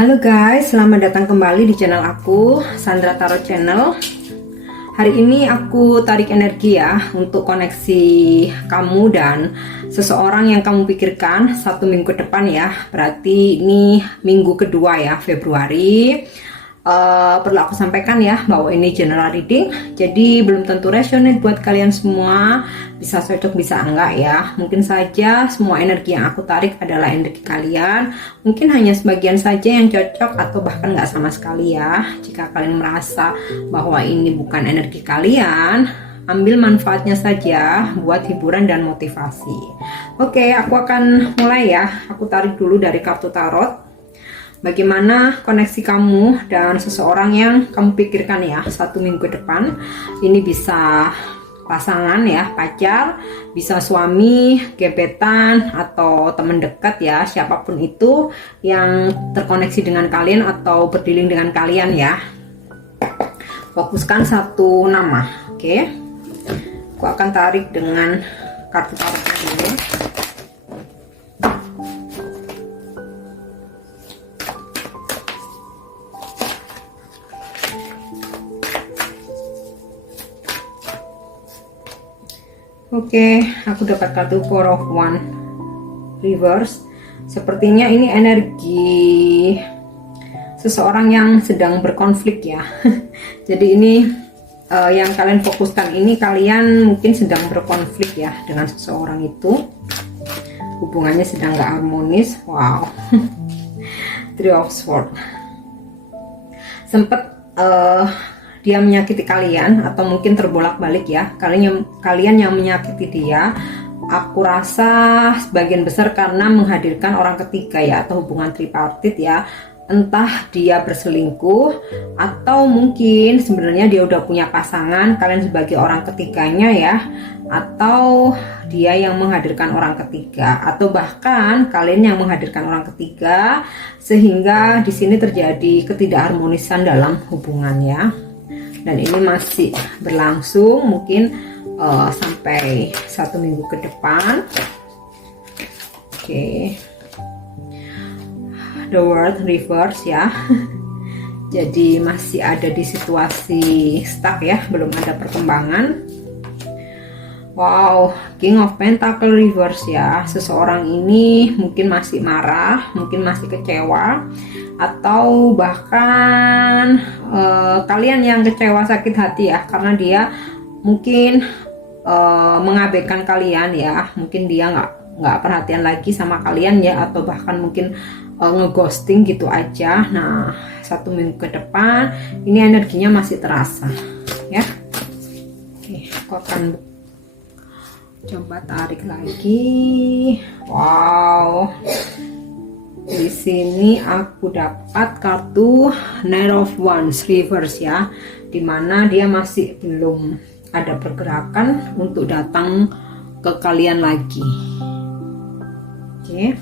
Halo guys, selamat datang kembali di channel aku, Sandra Tarot Channel. Hari ini aku tarik energi ya untuk koneksi kamu dan seseorang yang kamu pikirkan 1 minggu ke depan ya. Berarti ini minggu kedua ya, Februari. Perlu aku sampaikan ya bahwa ini general reading, jadi belum tentu resonate buat kalian semua. Bisa cocok bisa enggak ya, mungkin saja semua energi yang aku tarik adalah energi kalian, mungkin hanya sebagian saja yang cocok atau bahkan nggak sama sekali ya. Jika kalian merasa bahwa ini bukan energi kalian, ambil manfaatnya saja buat hiburan dan motivasi. Oke, aku akan mulai ya. Aku tarik dulu dari kartu tarot. Bagaimana koneksi kamu dan seseorang yang kamu pikirkan ya 1 minggu depan. Ini bisa pasangan ya, pacar, bisa suami, gebetan, atau teman dekat ya, siapapun itu yang terkoneksi dengan kalian atau berdealing dengan kalian ya. Fokuskan satu nama, oke? Aku akan tarik dengan kartu tarot ini. Oke, aku dapat kartu Four of Wands reverse. Sepertinya ini energi seseorang yang sedang berkonflik ya. Jadi ini yang kalian fokuskan ini, kalian mungkin sedang berkonflik ya dengan seseorang itu. Hubungannya sedang gak harmonis. Wow. Three of Swords. Sempet dia menyakiti kalian atau mungkin terbolak-balik ya, kalian yang menyakiti dia. Aku rasa sebagian besar karena menghadirkan orang ketiga ya, atau hubungan tripartit ya. Entah dia berselingkuh atau mungkin sebenarnya dia udah punya pasangan, kalian sebagai orang ketiganya ya, atau dia yang menghadirkan orang ketiga, atau bahkan kalian yang menghadirkan orang ketiga, sehingga di sini terjadi ketidakharmonisan dalam hubungan ya. Dan ini masih berlangsung mungkin sampai 1 minggu ke depan. Oke. The World reverse ya. Jadi masih ada di situasi stuck ya, belum ada perkembangan. Wow, King of Pentacle reverse ya. Seseorang ini mungkin masih marah, mungkin masih kecewa, atau bahkan kalian yang kecewa sakit hati ya, karena dia mungkin mengabaikan kalian ya. Mungkin dia nggak perhatian lagi sama kalian ya, atau bahkan mungkin ngeghosting gitu aja. Nah, 1 minggu ke depan ini energinya masih terasa ya. Oke, aku akan coba tarik lagi. Wow, di sini aku dapat kartu Knight of Wands reverse ya, dimana dia masih belum ada pergerakan untuk datang ke kalian lagi. Oke.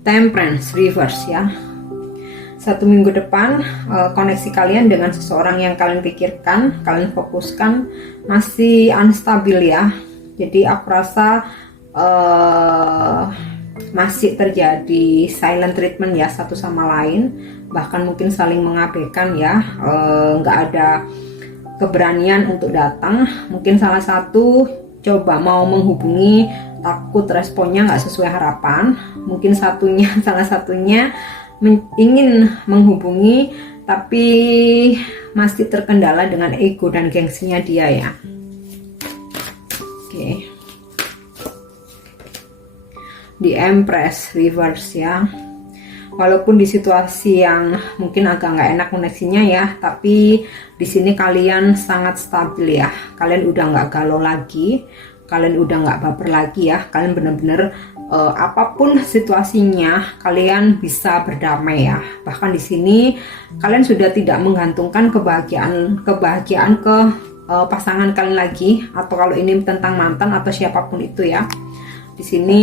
Temperance reverse ya. 1 minggu depan koneksi kalian dengan seseorang yang kalian pikirkan, kalian fokuskan masih unstabil ya. Jadi aku rasa masih terjadi silent treatment ya satu sama lain, bahkan mungkin saling mengabaikan ya. Nggak ada keberanian untuk datang. Mungkin salah satu coba mau menghubungi, takut responnya nggak sesuai harapan. Mungkin salah satunya ingin menghubungi tapi masih terkendala dengan ego dan gengsinya dia ya. Oke. The Empress reverse ya. Walaupun di situasi yang mungkin agak nggak enak koneksinya ya, tapi di sini kalian sangat stabil ya. Kalian udah nggak galau lagi, kalian udah nggak baper lagi ya. Kalian bener-bener apapun situasinya kalian bisa berdamai ya. Bahkan di sini kalian sudah tidak menggantungkan kebahagiaan ke pasangan kalian lagi, atau kalau ini tentang mantan atau siapapun itu ya. Di sini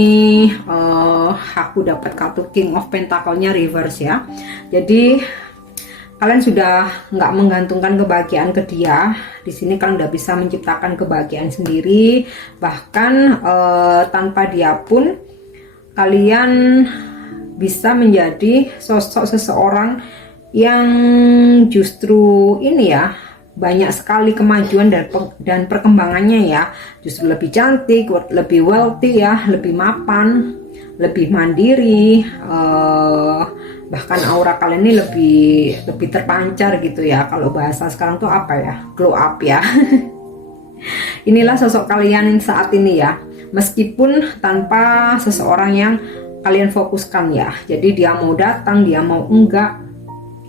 aku dapat kartu King of Pentacle-nya reverse ya. Jadi kalian sudah nggak menggantungkan kebahagiaan ke dia. Di sini kalian udah bisa menciptakan kebahagiaan sendiri, bahkan tanpa dia pun kalian bisa menjadi sosok seseorang yang justru ini ya, banyak sekali kemajuan dan perkembangannya ya, justru lebih cantik, lebih wealthy ya, lebih mapan, lebih mandiri, bahkan aura kalian ini lebih terpancar gitu ya. Kalau bahasa sekarang tuh apa ya, glow up ya. Inilah sosok kalian saat ini ya, meskipun tanpa seseorang yang kalian fokuskan ya. Jadi dia mau datang, dia mau enggak,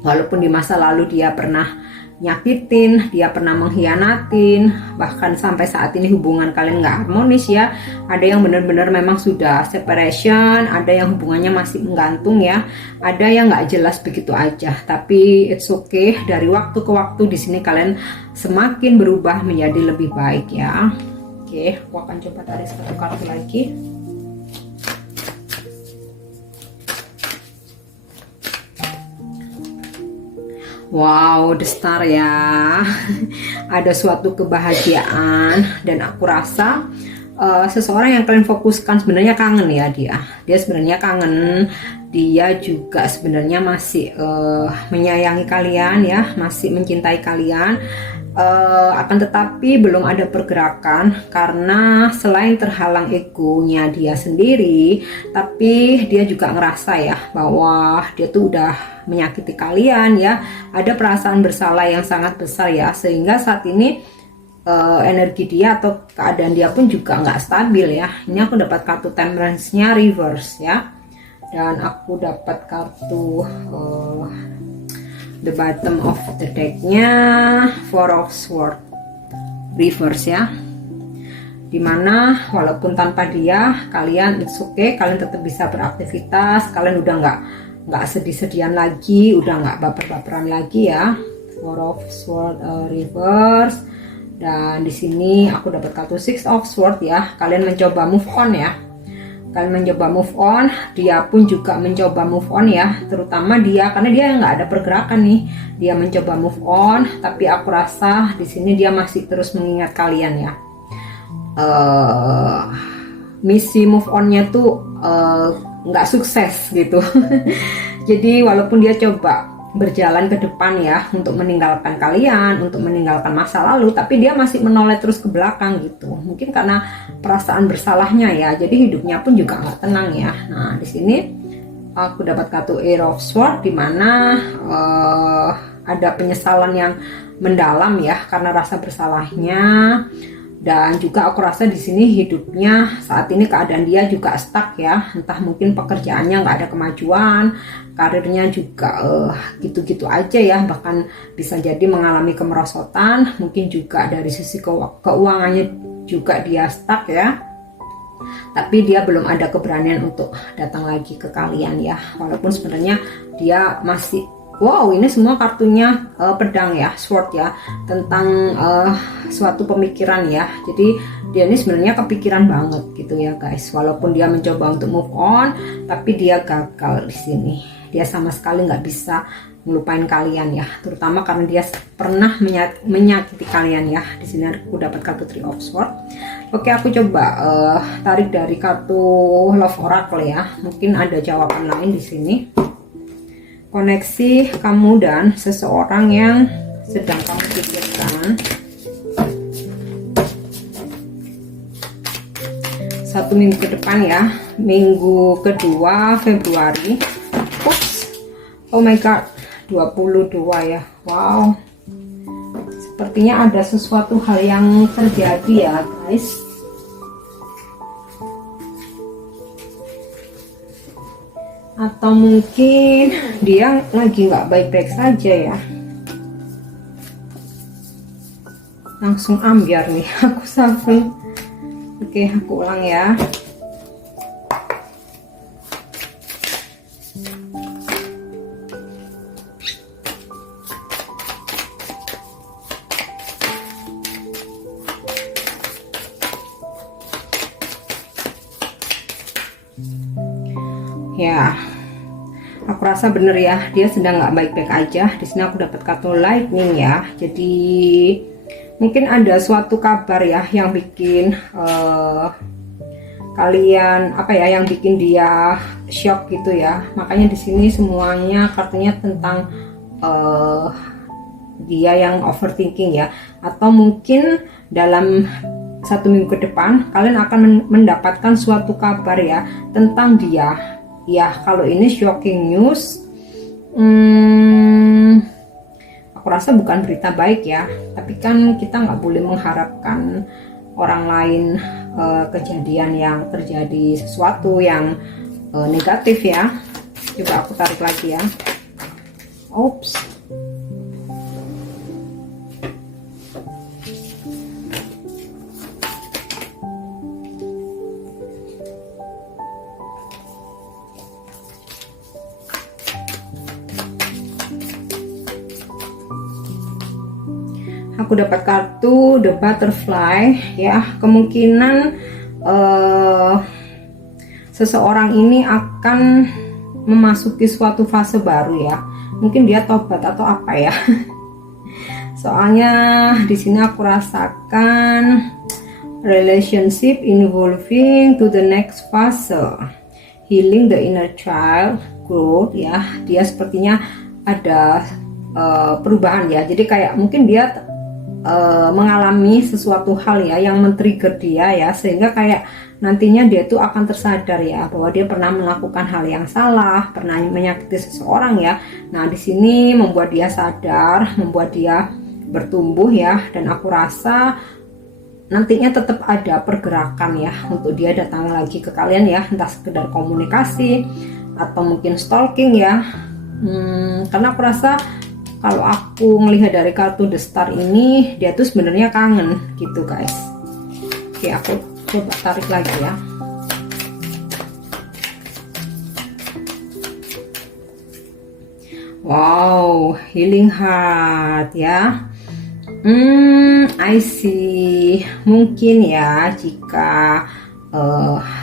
walaupun di masa lalu dia pernah nyakitin, dia pernah mengkhianatin, bahkan sampai saat ini hubungan kalian nggak harmonis ya. Ada yang benar-benar memang sudah separation, ada yang hubungannya masih menggantung ya, ada yang nggak jelas begitu aja. Tapi it's okay, dari waktu ke waktu di sini kalian semakin berubah menjadi lebih baik ya. Oke, aku akan coba tarik satu kartu lagi. Wow, the star ya. Ada suatu kebahagiaan dan aku rasa seseorang yang kalian fokuskan sebenarnya kangen ya dia. Dia sebenarnya kangen. Dia juga sebenarnya masih menyayangi kalian ya, masih mencintai kalian. Akan tetapi belum ada pergerakan karena selain terhalang egonya dia sendiri, tapi dia juga ngerasa ya bahwa dia tuh udah menyakiti kalian ya, ada perasaan bersalah yang sangat besar ya, sehingga saat ini energi dia atau keadaan dia pun juga nggak stabil ya. Ini aku dapat kartu Temperance-nya reverse ya, dan aku dapat kartu the bottom of the deck-nya Four of Swords reverse ya, dimana walaupun tanpa dia kalian it's okay, kalian tetap bisa beraktivitas, kalian udah nggak sedih-sedihan lagi, udah nggak baper-baperan lagi ya. Four of Swords reverse, dan di sini aku dapat kartu Six of Swords ya. Kalian mencoba move on ya, kalian mencoba move on, dia pun juga mencoba move on ya, terutama dia karena dia nggak ada pergerakan nih. Dia mencoba move on, tapi aku rasa di sini dia masih terus mengingat kalian ya. Misi move onnya tuh nggak sukses gitu. Jadi walaupun dia coba berjalan ke depan ya untuk meninggalkan kalian, untuk meninggalkan masa lalu, tapi dia masih menoleh terus ke belakang gitu. Mungkin karena perasaan bersalahnya ya, jadi hidupnya pun juga nggak tenang ya. Nah di sini aku dapat kartu Ace of Swords, dimana ada penyesalan yang mendalam ya karena rasa bersalahnya. Dan juga aku rasa di sini hidupnya saat ini keadaan dia juga stuck ya, entah mungkin pekerjaannya nggak ada kemajuan, karirnya juga gitu-gitu aja ya, bahkan bisa jadi mengalami kemerosotan, mungkin juga dari sisi keuangannya juga dia stuck ya. Tapi dia belum ada keberanian untuk datang lagi ke kalian ya, walaupun sebenarnya dia masih. Wow, ini semua kartunya pedang ya, sword ya, tentang suatu pemikiran ya. Jadi dia ini sebenarnya kepikiran banget gitu ya guys. Walaupun dia mencoba untuk move on, tapi dia gagal di sini. Dia sama sekali nggak bisa ngelupain kalian ya, terutama karena dia pernah menyakiti kalian ya. Di sini aku dapat kartu Three of Swords. Oke, aku coba tarik dari kartu Love Oracle ya. Mungkin ada jawaban lain di sini. Koneksi kamu dan seseorang yang sedang kamu pikirkan. 1 minggu ke depan ya, minggu kedua Februari. Ups, oh my god, 22 ya. Wow, sepertinya ada sesuatu hal yang terjadi ya guys. Atau mungkin dia lagi nggak baik-baik saja ya. Langsung ambiar nih aku shuffle. Oke, aku ulang ya. Ya, Aku rasa bener ya, dia sedang nggak baik-baik aja. Di sini aku dapat kartu lightning ya. Jadi mungkin ada suatu kabar ya yang bikin kalian apa ya, yang bikin dia shock gitu ya. Makanya di sini semuanya kartunya tentang dia yang overthinking ya. Atau mungkin dalam 1 minggu ke depan kalian akan mendapatkan suatu kabar ya tentang dia. Ya, kalau ini shocking news, aku rasa bukan berita baik ya. Tapi kan kita nggak boleh mengharapkan orang lain kejadian yang terjadi sesuatu yang negatif ya. Coba aku tarik lagi ya. Oops. Aku dapat kartu The Butterfly ya. Kemungkinan seseorang ini akan memasuki suatu fase baru ya. Mungkin dia tobat atau apa ya. Soalnya di sini aku rasakan relationship involving to the next fase, healing the inner child, growth ya. Dia sepertinya ada perubahan ya. Jadi kayak mungkin dia mengalami sesuatu hal ya yang men-trigger dia ya, sehingga kayak nantinya dia tuh akan tersadar ya bahwa dia pernah melakukan hal yang salah, pernah menyakiti seseorang ya. Nah di sini membuat dia sadar, membuat dia bertumbuh ya. Dan aku rasa nantinya tetap ada pergerakan ya untuk dia datang lagi ke kalian ya, entah sekedar komunikasi atau mungkin stalking ya. Karena aku rasa kalau aku melihat dari kartu The Star ini, dia tuh sebenarnya kangen gitu guys. Oke, aku coba tarik lagi ya. Wow, healing heart ya. I see. Mungkin ya jika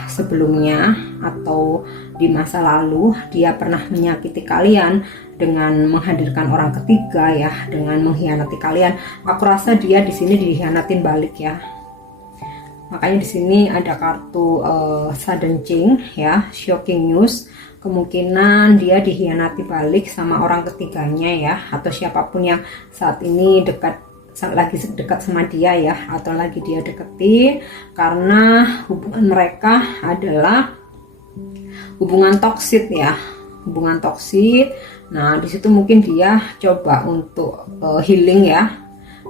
sebelumnya atau di masa lalu dia pernah menyakiti kalian dengan menghadirkan orang ketiga ya, dengan mengkhianati kalian. Aku rasa dia di sini dikhianatin balik ya. Makanya di sini ada kartu sudden change ya, shocking news. Kemungkinan dia dikhianati balik sama orang ketiganya ya, atau siapapun yang saat ini lagi dekat sama dia ya, atau lagi dia deketin, karena hubungan mereka adalah hubungan toksik ya, hubungan toksik. Nah di situ mungkin dia coba untuk healing ya,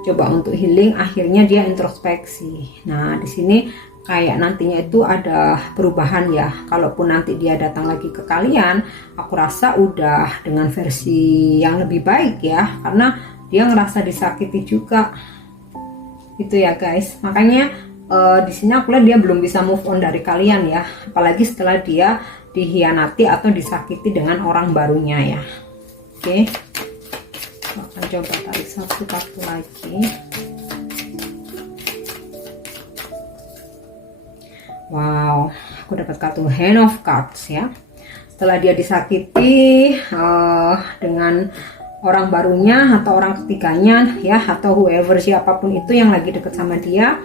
coba untuk healing, akhirnya dia introspeksi. Nah di sini kayak nantinya itu ada perubahan ya. Kalaupun nanti dia datang lagi ke kalian, aku rasa udah dengan versi yang lebih baik ya, karena dia ngerasa disakiti juga gitu ya guys. Makanya di sini aku lihat dia belum bisa move on dari kalian ya, apalagi setelah dia dikhianati atau disakiti dengan orang barunya ya. Oke, akan coba tarik satu kartu lagi. Wow, aku dapat kartu Hand of Cards ya. Setelah dia disakiti dengan orang barunya atau orang ketiganya ya, atau whoever, siapapun itu yang lagi deket sama dia,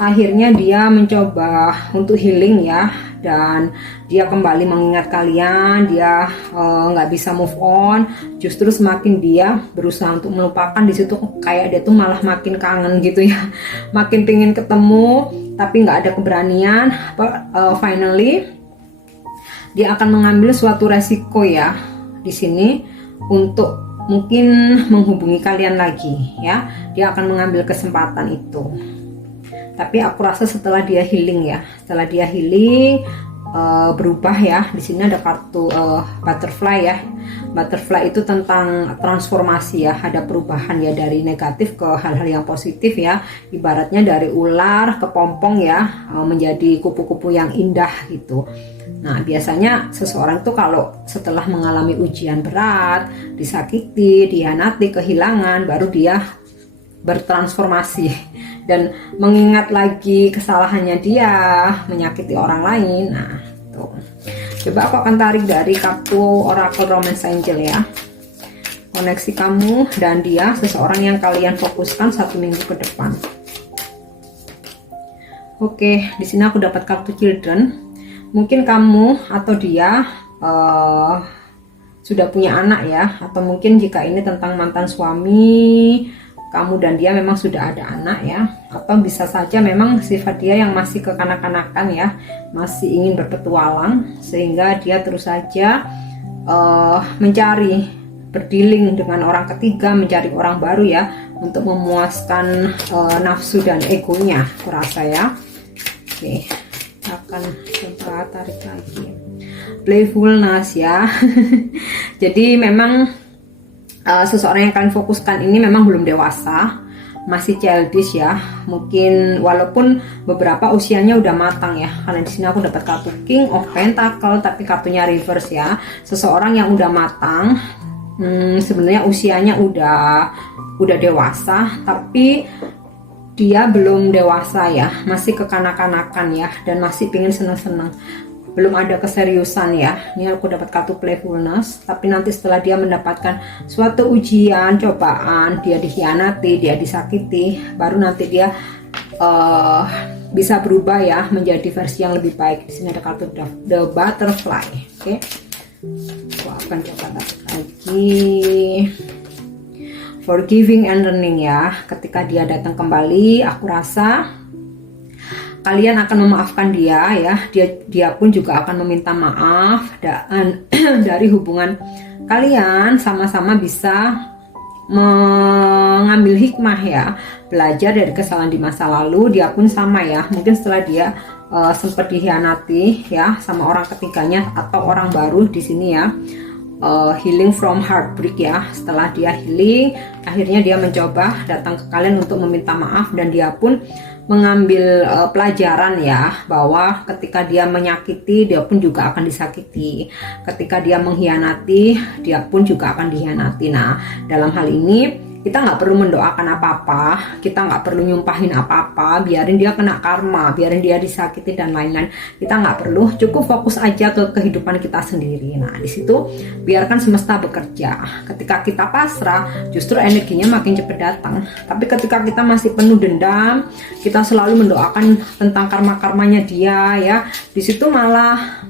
akhirnya dia mencoba untuk healing ya, dan dia kembali mengingat kalian. Dia nggak bisa move on, justru semakin dia berusaha untuk melupakan, di situ kayak dia tuh malah makin kangen gitu ya, makin pingin ketemu tapi nggak ada keberanian. Finally dia akan mengambil suatu resiko ya di sini untuk mungkin menghubungi kalian lagi ya. Dia akan mengambil kesempatan itu. Tapi aku rasa setelah dia healing ya, setelah dia healing berubah ya. Di sini ada kartu butterfly ya. Butterfly itu tentang transformasi ya, ada perubahan ya dari negatif ke hal-hal yang positif ya. Ibaratnya dari ular ke pompong ya, menjadi kupu-kupu yang indah gitu. Nah biasanya seseorang itu kalau setelah mengalami ujian berat, disakiti, dikhianati, kehilangan, baru dia bertransformasi dan mengingat lagi kesalahannya dia menyakiti orang lain. Nah tuh, Coba aku akan tarik dari kartu Oracle Romance Angel ya. Koneksi kamu dan dia, seseorang yang kalian fokuskan 1 minggu ke depan. Oke, di sini aku dapat kartu Children. Mungkin kamu atau dia sudah punya anak ya, atau mungkin jika ini tentang mantan suami, kamu dan dia memang sudah ada anak ya, atau bisa saja memang sifat dia yang masih kekanak-kanakan ya, masih ingin berpetualang, sehingga dia terus saja mencari, berdealing dengan orang ketiga, mencari orang baru ya, untuk memuaskan nafsu dan egonya, aku rasa ya. Oke, akan coba tarik lagi. Playfulness ya. Jadi memang seseorang yang kalian fokuskan ini memang belum dewasa, masih childish ya. Mungkin walaupun beberapa usianya udah matang ya. Karena di sini aku dapat kartu King of Pentacle, tapi kartunya reverse ya. Seseorang yang udah matang, sebenarnya usianya udah dewasa, tapi dia belum dewasa ya, masih kekanak-kanakan ya, dan masih pengen seneng-seneng, belum ada keseriusan ya. Ini aku dapat kartu Playfulness, tapi nanti setelah dia mendapatkan suatu ujian, cobaan, dia dikhianati, dia disakiti, baru nanti dia bisa berubah ya, menjadi versi yang lebih baik. Di sini ada kartu The Butterfly. Oke, aku akan coba tarik lagi. Forgiving and learning ya. Ketika dia datang kembali, aku rasa kalian akan memaafkan dia ya. Dia pun juga akan meminta maaf, dan dari hubungan kalian sama-sama bisa mengambil hikmah ya, belajar dari kesalahan di masa lalu. Dia pun sama ya, mungkin setelah dia sempat dikhianati ya sama orang ketiganya atau orang baru di sini ya. Healing from heartbreak ya. Setelah dia healing, akhirnya dia mencoba datang ke kalian untuk meminta maaf, dan dia pun mengambil pelajaran ya, bahwa ketika dia menyakiti, dia pun juga akan disakiti. Ketika dia mengkhianati, dia pun juga akan dikhianati. Nah, dalam hal ini kita nggak perlu mendoakan apa-apa, kita nggak perlu nyumpahin apa-apa, biarin dia kena karma, biarin dia disakiti dan lain-lain. Kita nggak perlu, cukup fokus aja ke kehidupan kita sendiri. Nah, di situ biarkan semesta bekerja. Ketika kita pasrah, justru energinya makin cepat datang. Tapi ketika kita masih penuh dendam, kita selalu mendoakan tentang karma-karmanya dia ya, di situ malah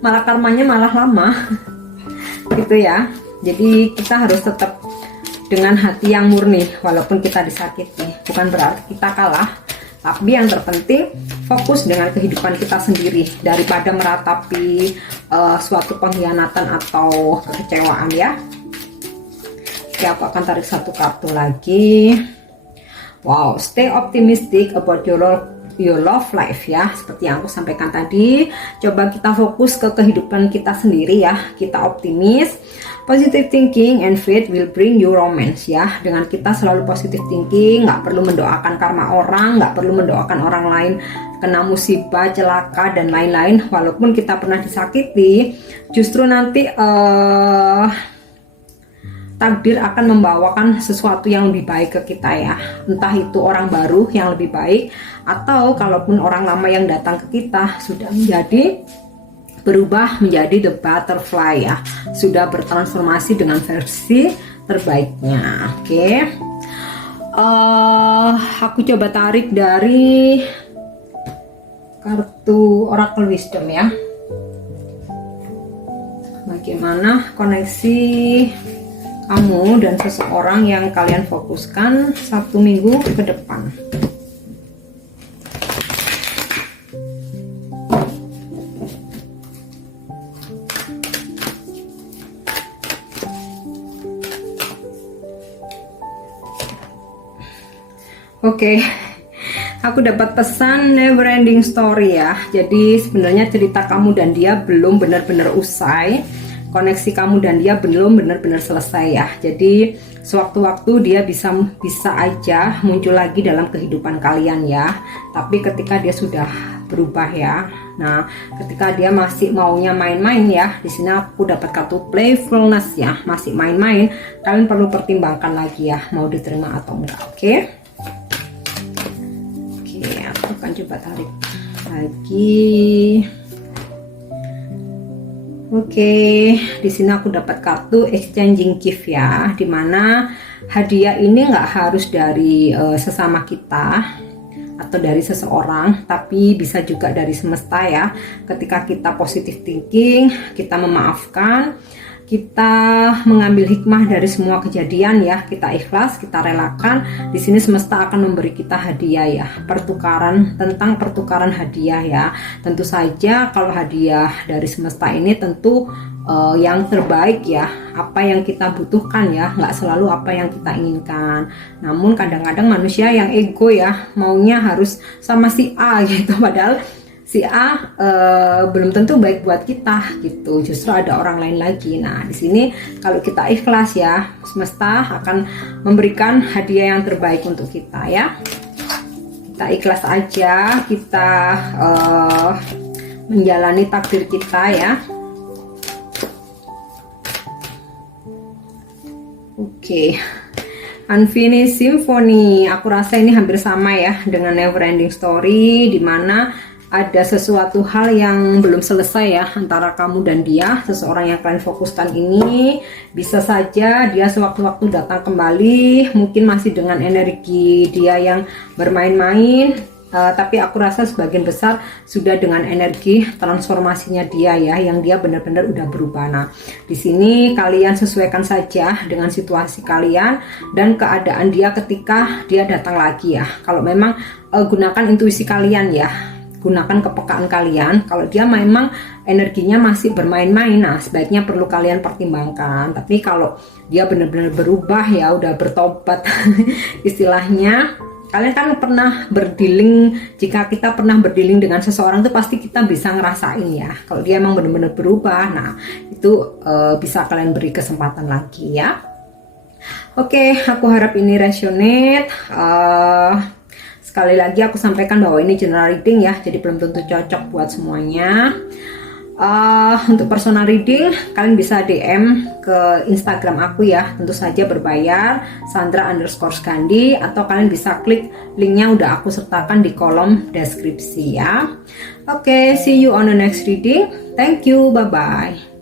malah karmanya malah lama gitu ya. Jadi kita harus tetap dengan hati yang murni, walaupun kita disakiti. Bukan berarti kita kalah, tapi yang terpenting fokus dengan kehidupan kita sendiri daripada meratapi suatu pengkhianatan atau kekecewaan ya. Oke, aku akan tarik satu kartu lagi. Wow, stay optimistic about your love life ya. Seperti yang aku sampaikan tadi, coba kita fokus ke kehidupan kita sendiri ya. Kita optimis. Positive thinking and faith will bring you romance ya. Dengan kita selalu positive thinking, nggak perlu mendoakan karma orang, nggak perlu mendoakan orang lain kena musibah, celaka dan lain-lain. Walaupun kita pernah disakiti, justru nanti takdir akan membawakan sesuatu yang lebih baik ke kita ya. Entah itu orang baru yang lebih baik, atau kalaupun orang lama yang datang ke kita sudah berubah menjadi the butterfly ya, sudah bertransformasi dengan versi terbaiknya. Oke, aku coba tarik dari kartu Oracle Wisdom ya. Bagaimana koneksi kamu dan seseorang yang kalian fokuskan 1 minggu ke depan? Oke, aku dapat pesan never ending story ya. Jadi sebenarnya cerita kamu dan dia belum benar-benar usai. Koneksi kamu dan dia belum benar-benar selesai ya. Jadi sewaktu-waktu dia bisa aja muncul lagi dalam kehidupan kalian ya. Tapi ketika dia sudah berubah ya. Nah, ketika dia masih maunya main-main ya, di sini aku dapat kartu playfulness ya, masih main-main. Kalian perlu pertimbangkan lagi ya, mau diterima atau enggak. Oke? Oke, aku akan coba tarik lagi. Oke, di sini aku dapat kartu exchanging gift ya, dimana hadiah ini nggak harus dari sesama kita atau dari seseorang, tapi bisa juga dari semesta ya. Ketika kita positive thinking, kita memaafkan, kita mengambil hikmah dari semua kejadian ya, kita ikhlas, kita relakan. Di sini semesta akan memberi kita hadiah ya, tentang pertukaran hadiah ya. Tentu saja kalau hadiah dari semesta ini tentu yang terbaik ya, apa yang kita butuhkan ya, nggak selalu apa yang kita inginkan. Namun kadang-kadang manusia yang ego ya, maunya harus sama si A gitu, padahal si A belum tentu baik buat kita gitu. Justru ada orang lain lagi. Nah, di sini kalau kita ikhlas ya, semesta akan memberikan hadiah yang terbaik untuk kita ya. Kita ikhlas aja, kita menjalani takdir kita ya. Oke. Unfinished Symphony, aku rasa ini hampir sama ya dengan Neverending Story, dimana ada sesuatu hal yang belum selesai ya antara kamu dan dia. Seseorang yang kalian fokuskan ini bisa saja dia sewaktu-waktu datang kembali, mungkin masih dengan energi dia yang bermain-main, tapi aku rasa sebagian besar sudah dengan energi transformasinya dia ya, yang dia benar-benar udah berubah. Nah, di sini kalian sesuaikan saja dengan situasi kalian dan keadaan dia ketika dia datang lagi ya. Kalau memang gunakan intuisi kalian ya, gunakan kepekaan kalian. Kalau dia memang energinya masih bermain-main, nah sebaiknya perlu kalian pertimbangkan. Tapi kalau dia benar-benar berubah ya, udah bertobat istilahnya. Kalian kan pernah berdealing, jika kita pernah berdealing dengan seseorang itu pasti kita bisa ngerasain ya. Kalau dia emang benar-benar berubah, nah itu bisa kalian beri kesempatan lagi ya. Oke, aku harap ini resonate. Sekali lagi aku sampaikan bahwa ini general reading ya, jadi belum tentu cocok buat semuanya. Untuk personal reading kalian bisa DM ke Instagram aku ya, tentu saja berbayar, Sandra_Skandi, atau kalian bisa klik linknya udah aku sertakan di kolom deskripsi ya. Oke, see you on the next reading. Thank you, bye bye.